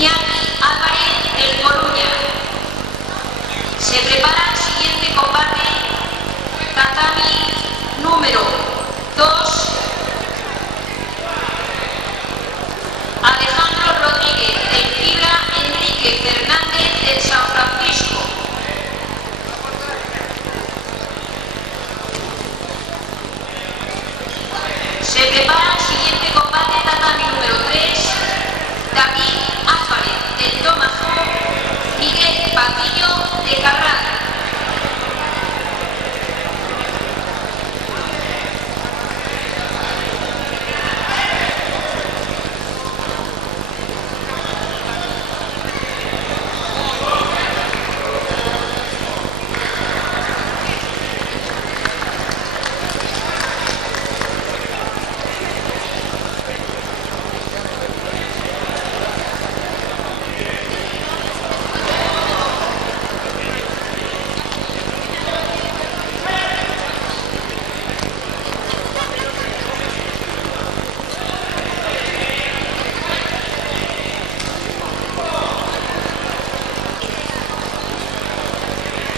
Iñaki Álvarez del Coruña. Se prepara el siguiente combate, tatami número 2. Alejandro Rodríguez del Fibra, Enrique Fernández del San Francisco. Se prepara el siguiente combate, tatami número 3. David Álvarez del Tomahawk, Miguel Patiño de Carral.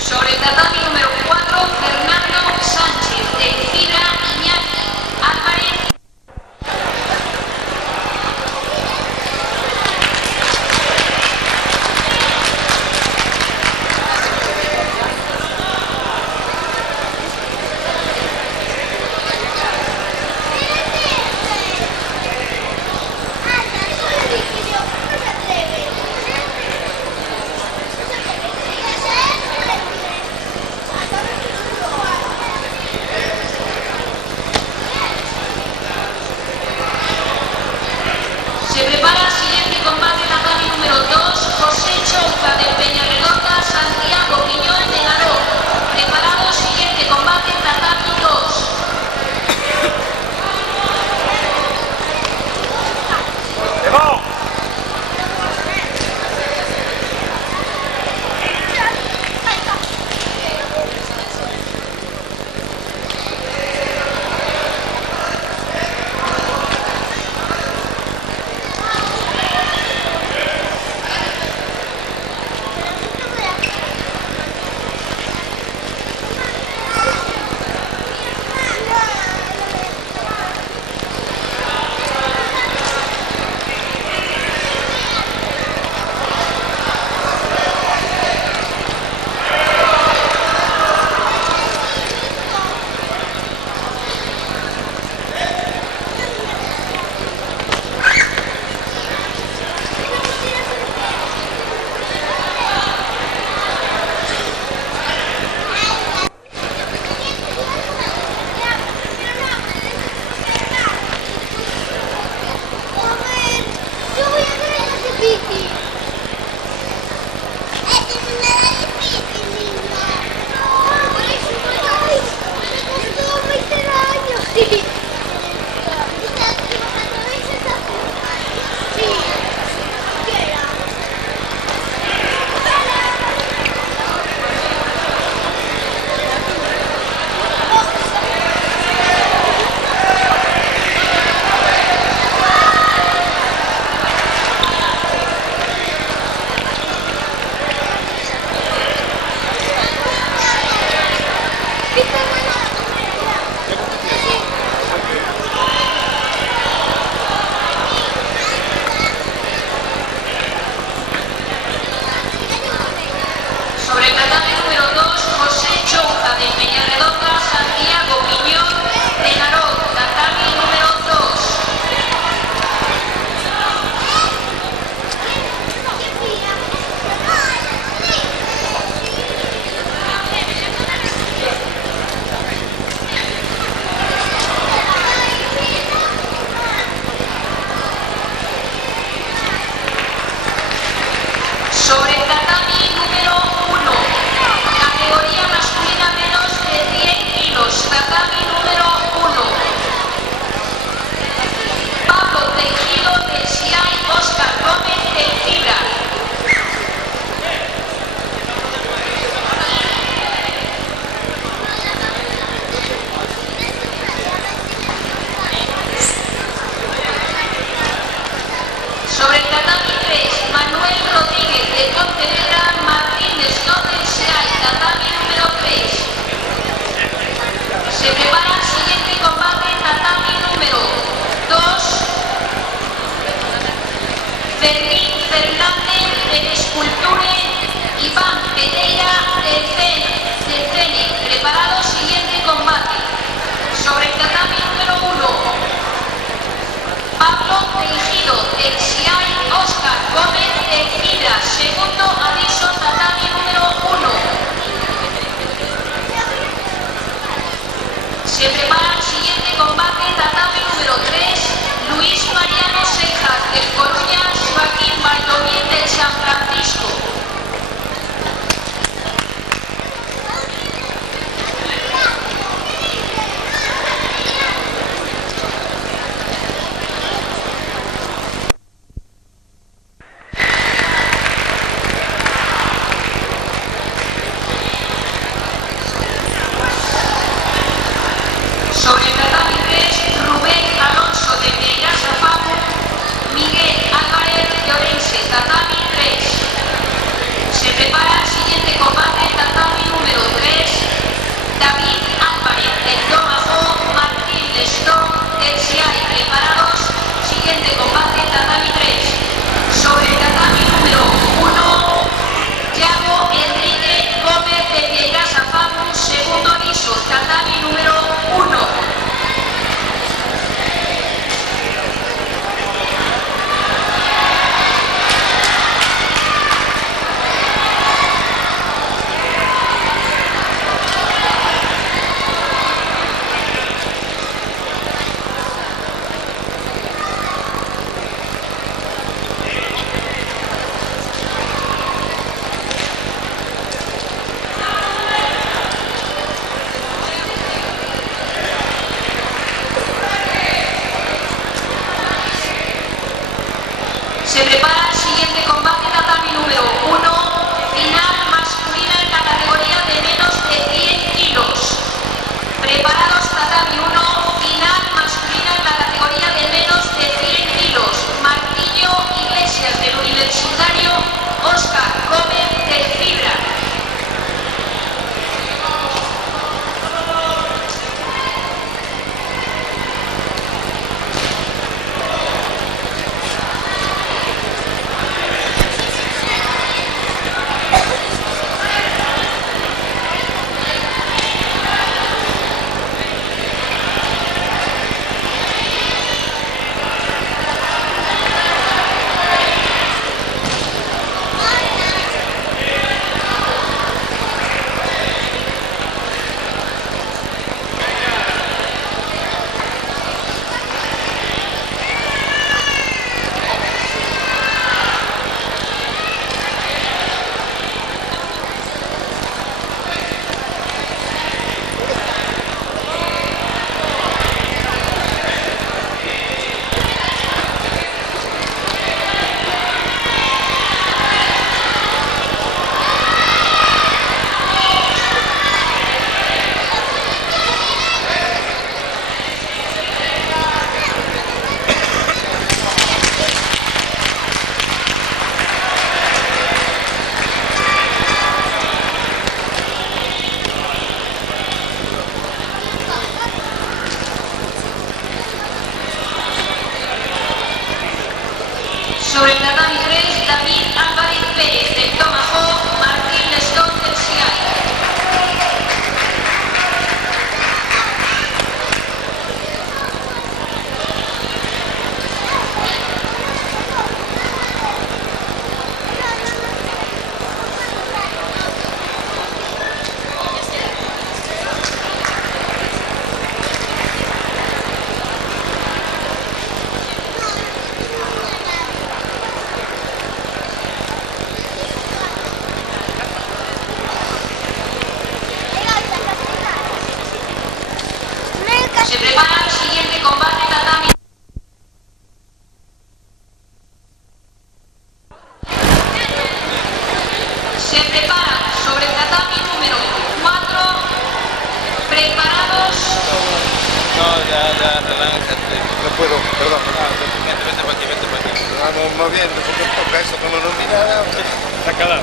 Sobre el tatami número 4, Fernando Sánchez del Fibra, Iñaki Álvarez. Se prepara el siguiente combate, tatami número 2, José Chouza de Peñarredonda, Santiago Piñón de Naró. Preparado el siguiente combate, tatami 2. de Pontevedra, Martín Leston del SEAI, tatami número 3. Se prepara el siguiente combate, tatami número 2. Fermín Fernández del Esculture, Iván Pereira del CENE. Preparado, siguiente combate. Sobre el tatami número 1. Pablo Tejido del SEAI, Óscar Gómez del Fibra. Segundo aviso, tatami número 1. Se prepara el siguiente combate, tatami número 3. Luis Mariano Seijas del Coruña, Joaquín Baldomir del San Francisco. Sobre el tatami 3, Rubén Alonso de Vieira Safamu, Miguel Álvarez de Orense, tatami 3. Se prepara el siguiente combate, tatami número 3. David Álvarez del Domajo, Martín Leston del SEAI. Preparados, siguiente combate, tatami 3. Sobre el tatami número 1, Yago Enrique Gómez de Vieira Safamu, segundo aviso, tatami número 1. Se prepara el siguiente combate, tatami número 1, final masculina en la categoría de menos de 100 kilos. Preparados, tatami 1, final masculina en la categoría de menos de 100 kilos. Martillo Iglesias del Universitario, Óscar Gómez del Fibra. Sobre el tatami 3, David Álvarez Pérez del Domajo, Martín Leston del SEAI. Se prepara el siguiente combate, tatami. Se prepara sobre el tatami número 4. Preparados. No, ya, relájate. No puedo, perdón. Vente para aquí. Vamos moviendo, porque toca eso, como no mira. ha quedado.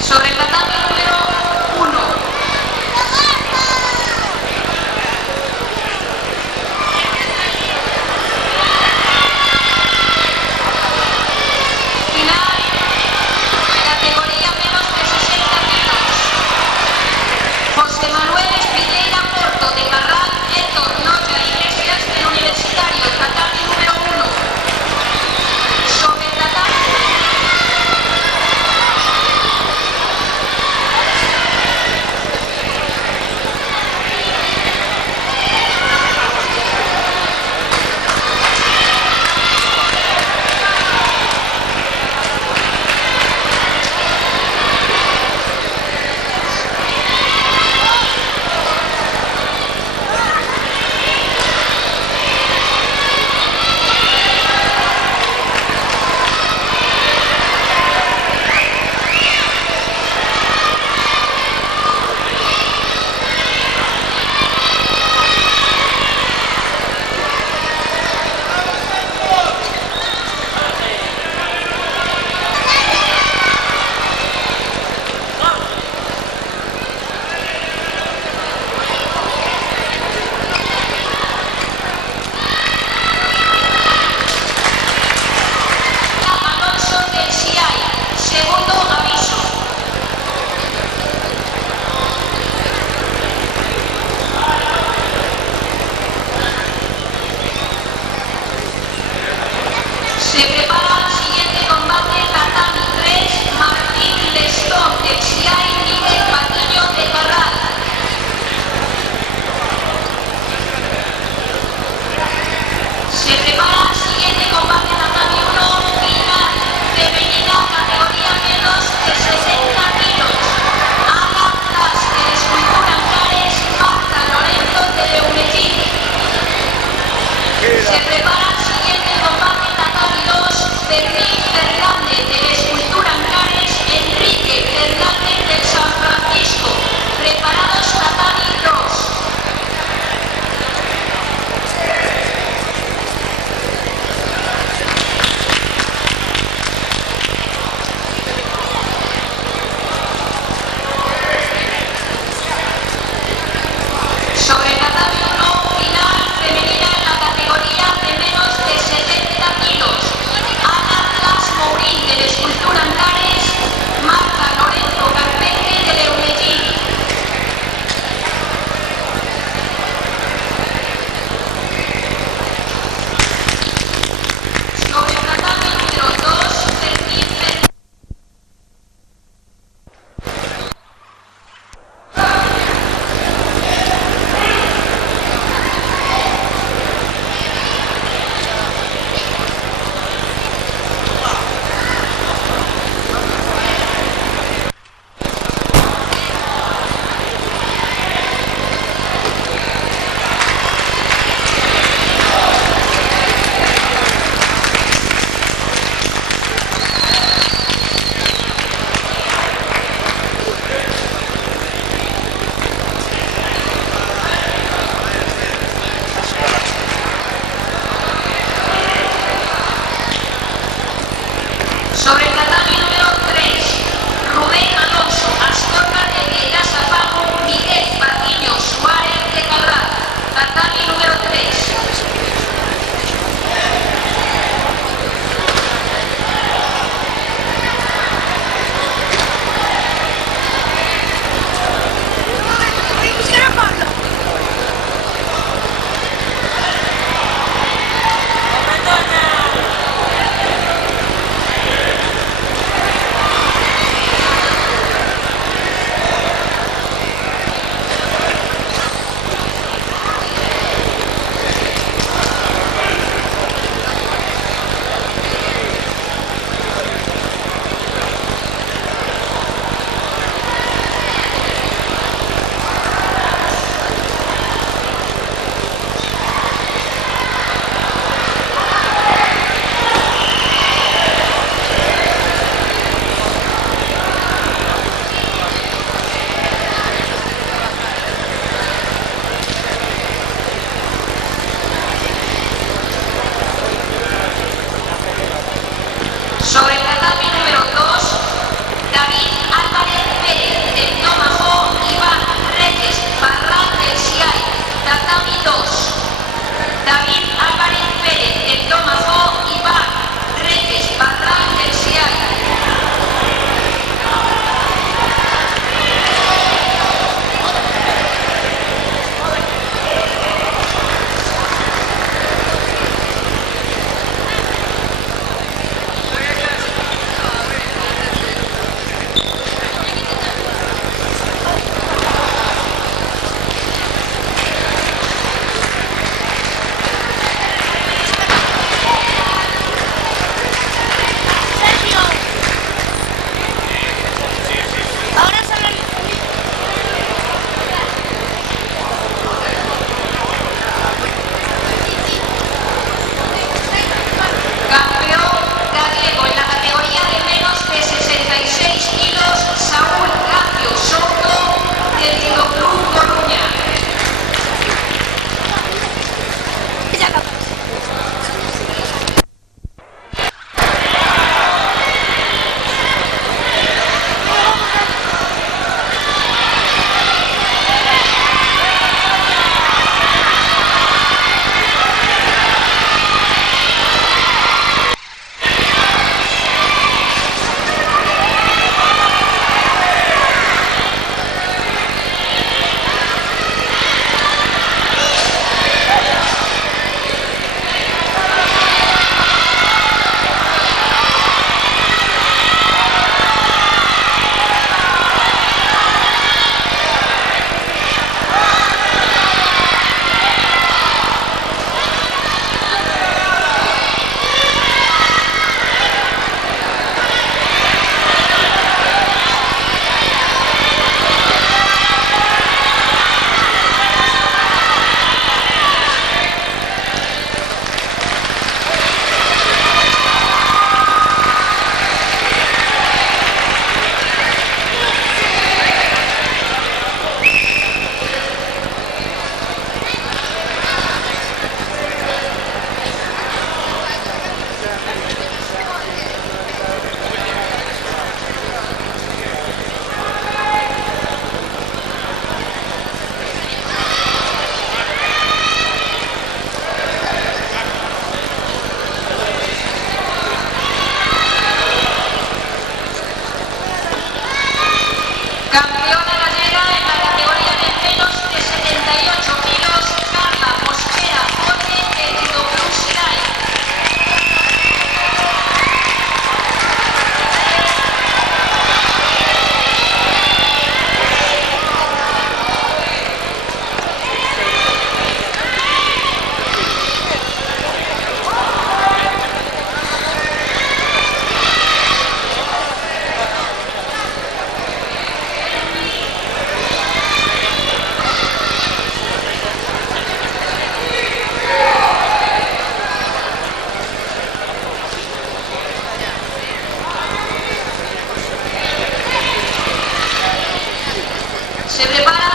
Sobre el tatami número 1. Final, categoría menos de 60 kilos. José Manuel Espinella Porto de Carral, Héctor Noya Iglesias del Universitario, tatami número 1. Sobre el tatami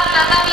tatami